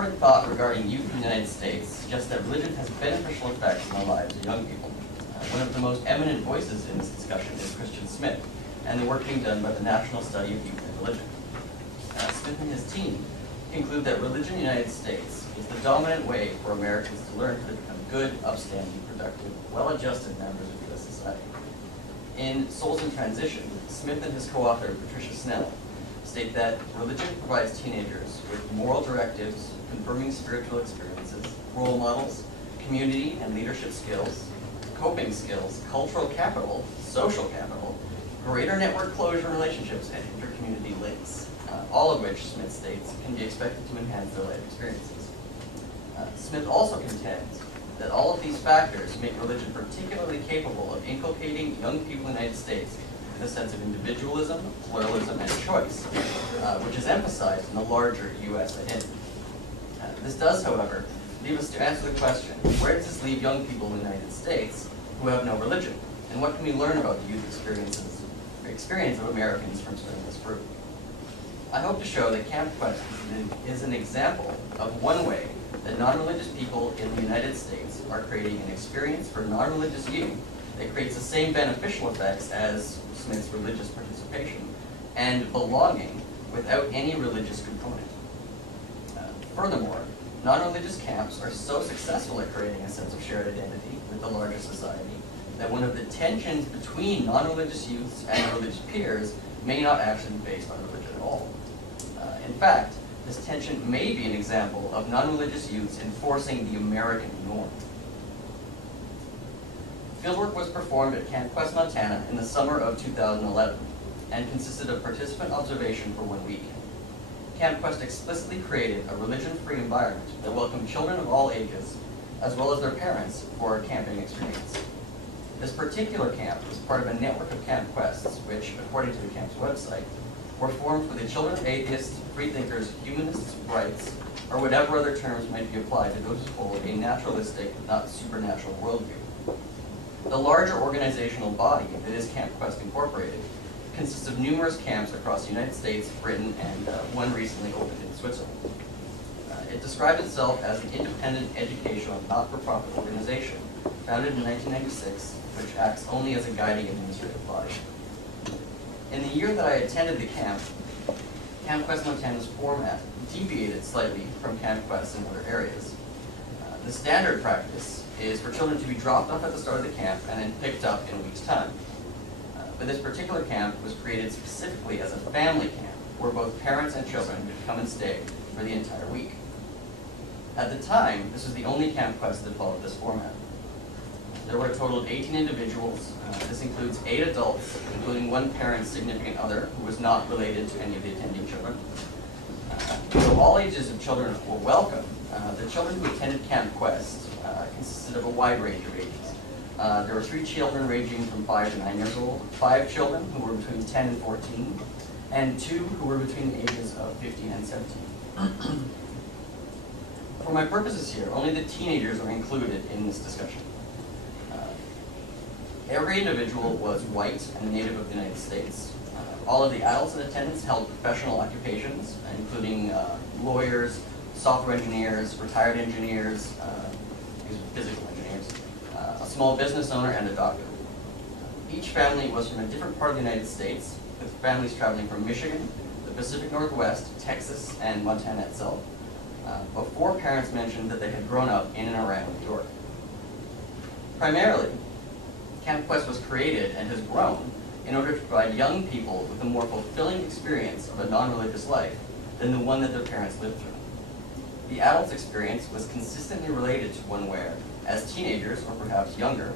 current thought regarding youth in the United States suggests that religion has beneficial effects on the lives of young people. One of the most eminent voices in this discussion is Christian Smith, and the work being done by the National Study of Youth and Religion. Smith and his team conclude that religion in the United States is the dominant way for Americans to learn how to become good, upstanding, productive, well-adjusted members of U.S. society. In Souls in Transition, Smith and his co-author, Patricia Snell, state that religion provides teenagers with moral directives, confirming spiritual experiences, role models, community and leadership skills, coping skills, cultural capital, social capital, greater network closure in relationships, and inter-community links, all of which, Smith states, can be expected to enhance their life experiences. Smith also contends that all of these factors make religion particularly capable of inculcating young people in the United States with a sense of individualism, pluralism, and choice, which is emphasized in the larger U.S. identity. This does, however, leave us to answer the question, where does this leave young people in the United States who have no religion? And what can we learn about the youth experience of Americans from studying this group? I hope to show that Camp Quest is an example of one way that non-religious people in the United States are creating an experience for non-religious youth that creates the same beneficial effects as Smith's religious participation and belonging without any religious component. Furthermore, non-religious camps are so successful at creating a sense of shared identity with the larger society that one of the tensions between non-religious youths and religious peers may not actually be based on religion at all. In fact, this tension may be an example of non-religious youths enforcing the American norm. Fieldwork was performed at Camp Quest, Montana in the summer of 2011 and consisted of participant observation for 1 week. Camp Quest explicitly created a religion-free environment that welcomed children of all ages, as well as their parents, for a camping experience. This particular camp was part of a network of Camp Quests, which, according to the camp's website, were formed for the children of atheists, freethinkers, humanists, brights, or whatever other terms might be applied to those who hold a naturalistic, not supernatural worldview. The larger organizational body that is Camp Quest Incorporated consists of numerous camps across the United States, Britain, and one recently opened in Switzerland. It described itself as an independent educational not-for-profit organization founded in 1996, which acts only as a guiding administrative body. In the year that I attended the camp, Camp Quest Montana's format deviated slightly from Camp Quest in other areas. The standard practice is for children to be dropped off at the start of the camp and then picked up in a week's time. But this particular camp was created specifically as a family camp where both parents and children could come and stay for the entire week. At the time, this was the only Camp Quest that followed this format. There were a total of 18 individuals. This includes 8 adults, including one parent's significant other who was not related to any of the attending children. Though all ages of children were welcome, the children who attended Camp Quest consisted of a wide range of ages. There were 3 children ranging from 5 to 9 years old, 5 children who were between 10 and 14, and 2 who were between the ages of 15 and 17. For my purposes here, only the teenagers are included in this discussion. Every individual was white and a native of the United States. All of the adults in attendance held professional occupations, including lawyers, software engineers, retired engineers, physical engineers, a small business owner, and a doctor. Each family was from a different part of the United States, with families traveling from Michigan, the Pacific Northwest, Texas, and Montana itself. But 4 parents mentioned that they had grown up in and around New York. Primarily, Camp Quest was created and has grown in order to provide young people with a more fulfilling experience of a non-religious life than the one that their parents lived through. The adults' experience was consistently related to one where, as teenagers, or perhaps younger,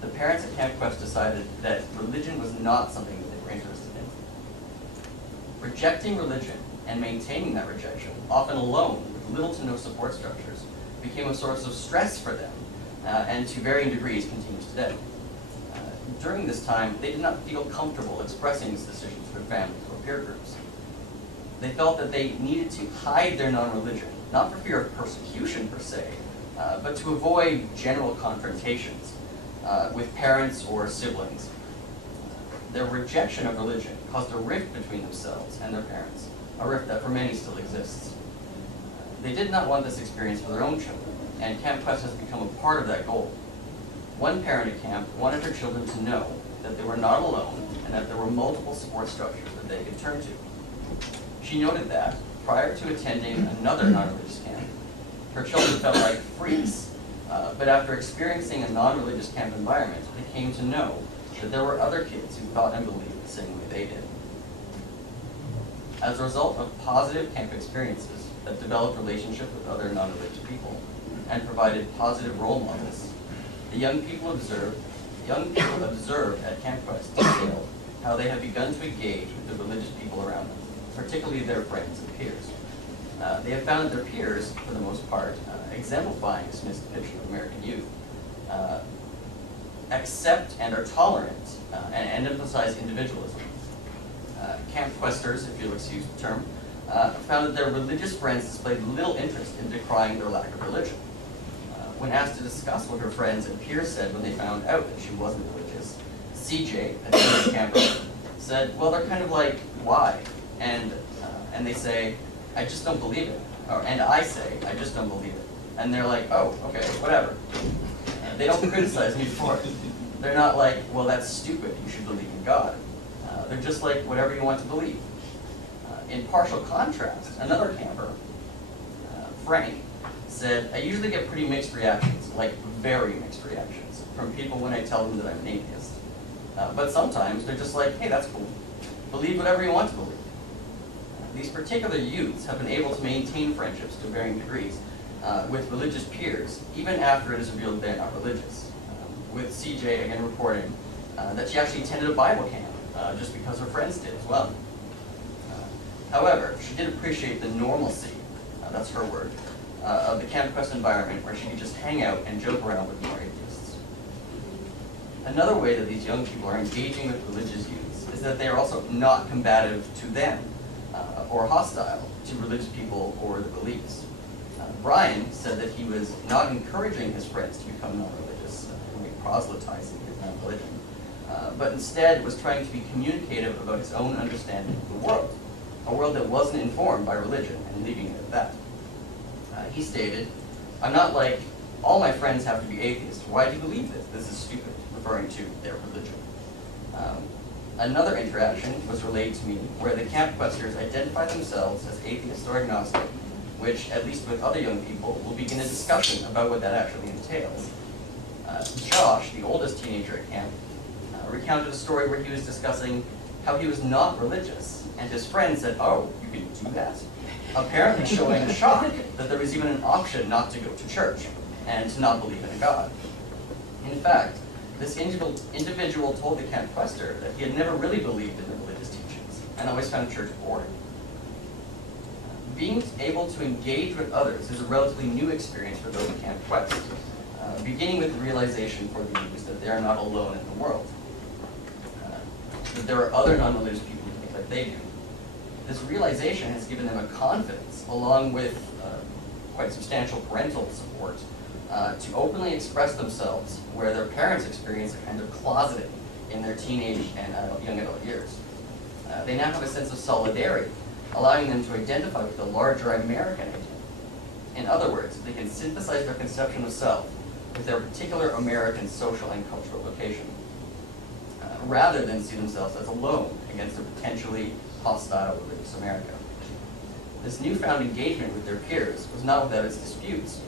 the parents at Camp Quest decided that religion was not something that they were interested in. Rejecting religion and maintaining that rejection, often alone with little to no support structures, became a source of stress for them, and to varying degrees continues today. During this time, they did not feel comfortable expressing this decision to their families or peer groups. They felt that they needed to hide their non-religion, not for fear of persecution per se, but to avoid general confrontations with parents or siblings. Their rejection of religion caused a rift between themselves and their parents, a rift that for many still exists. They did not want this experience for their own children, and Camp Quest has become a part of that goal. One parent at camp wanted her children to know that they were not alone and that there were multiple support structures that they could turn to. She noted that, prior to attending another non-religious camp, her children felt like freaks, but after experiencing a non-religious camp environment, they came to know that there were other kids who thought and believed the same way they did. As a result of positive camp experiences that developed relationships with other non-religious people and provided positive role models, the young people observed at Camp Quest detailed how they have begun to engage with the religious people around them, particularly their friends and peers. They have found that their peers, for the most part, exemplifying Smith's depiction of American youth, accept and are tolerant and emphasize individualism. Camp Questers, if you'll excuse the term, found that their religious friends displayed little interest in decrying their lack of religion. When asked to discuss what her friends and peers said when they found out that she wasn't religious, CJ, a senior camper, said, well, they're kind of like, why? And they say, I just don't believe it. And I say, I just don't believe it. And they're like, oh, okay, whatever. They don't criticize me for it. They're not like, well, that's stupid, you should believe in God. They're just like, whatever you want to believe. In partial contrast, another camper, Frank, said, I usually get pretty mixed reactions, like very mixed reactions, from people when I tell them that I'm an atheist. But sometimes they're just like, hey, that's cool. Believe whatever you want to believe. These particular youths have been able to maintain friendships to varying degrees with religious peers, even after it is revealed they're not religious. With CJ, again, reporting that she actually attended a Bible camp just because her friends did as well. However, she did appreciate the normalcy, that's her word, of the Camp Quest environment where she could just hang out and joke around with more atheists. Another way that these young people are engaging with religious youths is that they are also not combative to them or hostile to religious people or the beliefs. Brian said that he was not encouraging his friends to become non-religious, proselytizing his non-religion, but instead was trying to be communicative about his own understanding of the world, a world that wasn't informed by religion, and leaving it at that. He stated, I'm not like, all my friends have to be atheists. Why do you believe this? This is stupid, referring to their religion. Another interaction was relayed to me where the Camp Questers identify themselves as atheists or agnostic, which, at least with other young people, will begin a discussion about what that actually entails. Josh, the oldest teenager at camp, recounted a story where he was discussing how he was not religious, and his friend said, oh, you can do that? Apparently showing shock that there was even an option not to go to church and to not believe in a God. In fact, this individual told the Camp Quester that he had never really believed in the religious teachings and always found church boring. Being able to engage with others is a relatively new experience for those at Camp Quest, beginning with the realization for the youth that they are not alone in the world, that there are other non-religious people who think like they do. This realization has given them a confidence, along with quite substantial parental support, to openly express themselves where their parents experience a kind of closeting in their teenage and young adult years. They now have a sense of solidarity, allowing them to identify with the larger American idea. In other words, they can synthesize their conception of self with their particular American social and cultural location, rather than see themselves as alone against a potentially hostile religious America. This newfound engagement with their peers was not without its disputes.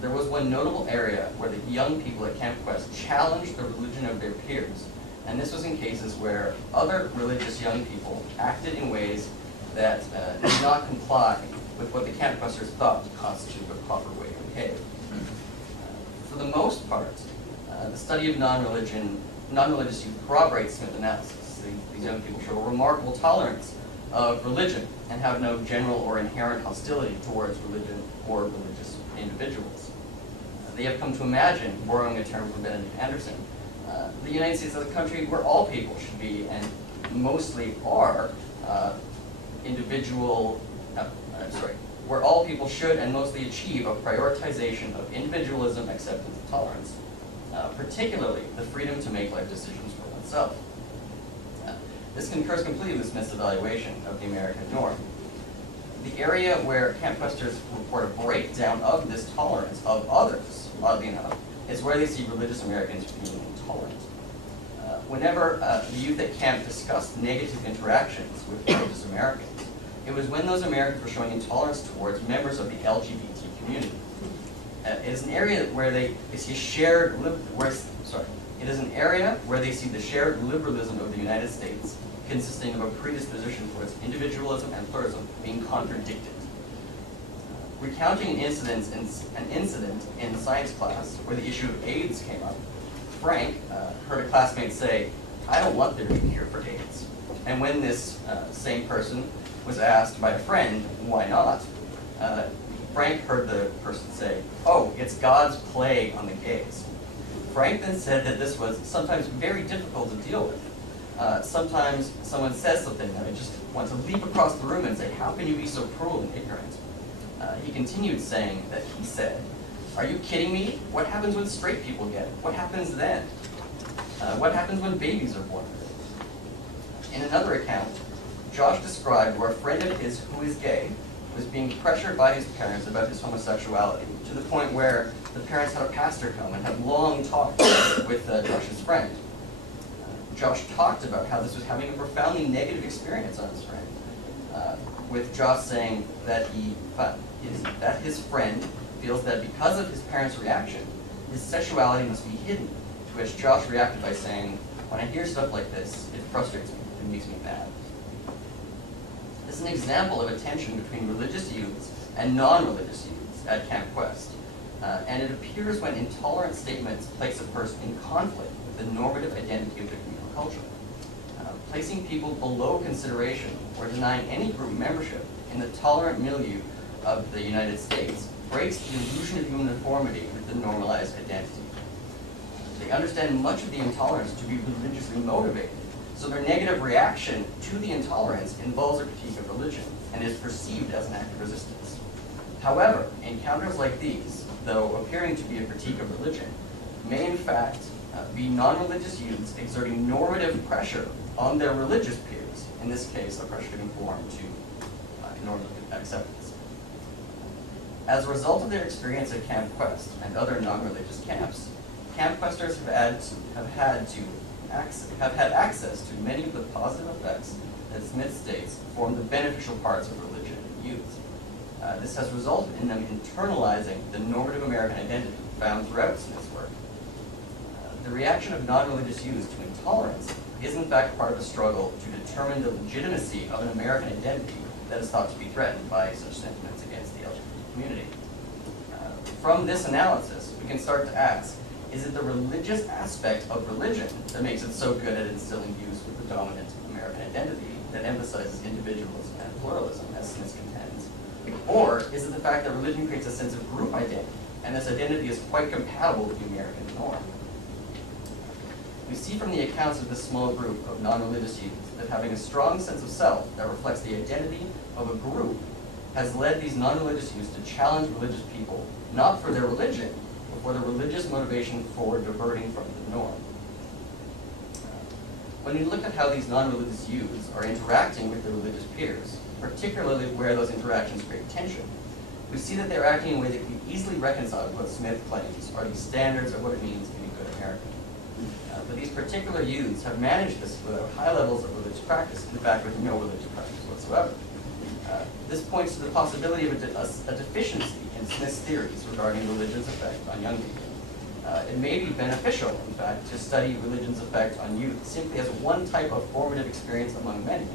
There was one notable area where the young people at Camp Quest challenged the religion of their peers, and this was in cases where other religious young people acted in ways that did not comply with what the Camp Questers thought constituted a proper way to behave. For the most part, the study of non-religious youth corroborates Smith's analysis. These young people show a remarkable tolerance of religion and have no general or inherent hostility towards religion or religious individuals. They have come to imagine, borrowing a term from Benedict Anderson, the United States as a country where all people should be, and mostly are, where all people should and mostly achieve a prioritization of individualism, acceptance, and tolerance, particularly the freedom to make life decisions for oneself. This concurs completely with Smith's evaluation of the American norm. The area where Camp Questers report a breakdown of this tolerance of others, oddly enough, is where they see religious Americans being intolerant. Whenever the youth at camp discussed negative interactions with religious Americans, it was when those Americans were showing intolerance towards members of the LGBT community. It is an area where they see it is an area where they see the shared liberalism of the United States, consisting of a predisposition towards individualism and pluralism, being contradicted. Recounting an incident in science class where the issue of AIDS came up, Frank heard a classmate say, "I don't want there to be a cure for AIDS." And when this same person was asked by a friend, "Why not?" Frank heard the person say, "Oh, it's God's plague on the gays." Frank then said that this was sometimes very difficult to deal with. Sometimes someone says something and I just want to leap across the room and say, "How can you be so cruel and ignorant?" He continued saying that he said, "Are you kidding me? What happens when straight people get it? What happens then? What happens when babies are born?" In another account, Josh described where a friend of his who is gay was being pressured by his parents about his homosexuality, to the point where the parents had a pastor come and had long talks with Josh's friend. Josh talked about how this was having a profoundly negative experience on his friend, with Josh saying that his friend feels that because of his parents' reaction, his sexuality must be hidden, to which Josh reacted by saying, "When I hear stuff like this, it frustrates me, it makes me mad." This is an example of a tension between religious youths and non-religious youths at Camp Quest, and it appears when intolerant statements place a person in conflict with the normative identity of the communal culture. Placing people below consideration or denying any group membership in the tolerant milieu of the United States breaks the illusion of uniformity with the normalized identity. They understand much of the intolerance to be religiously motivated, so their negative reaction to the intolerance involves a critique of religion and is perceived as an act of resistance. However, encounters like these, though appearing to be a critique of religion, may in fact be non-religious youths exerting normative pressure on their religious peers, in this case a pressure to conform to normative acceptance. As a result of their experience at Camp Quest and other non-religious camps, Camp Questers have had access to many of the positive effects that Smith states form the beneficial parts of religion in youth. This has resulted in them internalizing the normative American identity found throughout Smith's work. The reaction of non-religious youths to intolerance is in fact part of a struggle to determine the legitimacy of an American identity that is thought to be threatened by such sentiments against the LGBT community. From this analysis, we can start to ask, is it the religious aspect of religion that makes it so good at instilling youths with the dominant American identity that emphasizes individualism and pluralism, as Smith contends? Or is it the fact that religion creates a sense of group identity, and this identity is quite compatible with the American norm? We see from the accounts of this small group of non-religious youths that having a strong sense of self that reflects the identity of a group has led these non-religious youths to challenge religious people, not for their religion, but for the religious motivation for diverting from the norm. When we look at how these non-religious youths are interacting with their religious peers, particularly where those interactions create tension, we see that they're acting in a way that can be easily reconciled with what Smith claims are these standards of what it means to be a good American. But these particular youths have managed this without high levels of religious practice, in fact with no religious practice whatsoever. This points to the possibility of a deficiency in Smith's theories regarding religion's effect on young people. It may be beneficial, in fact, to study religion's effect on youth simply as one type of formative experience among many,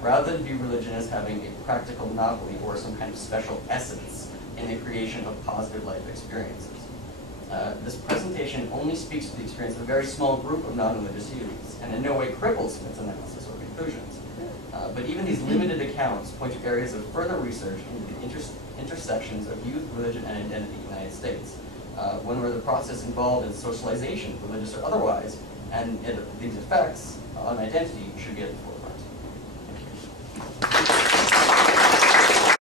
rather than view religion as having a practical monopoly or some kind of special essence in the creation of positive life experiences. This presentation only speaks to the experience of a very small group of non-religious youths, and in no way cripples Smith's analysis or conclusions. But even these limited accounts point to areas of further research into the intersections of youth, religion, and identity in the United States, one where the process involved in socialization, religious or otherwise, and these effects on identity should be at the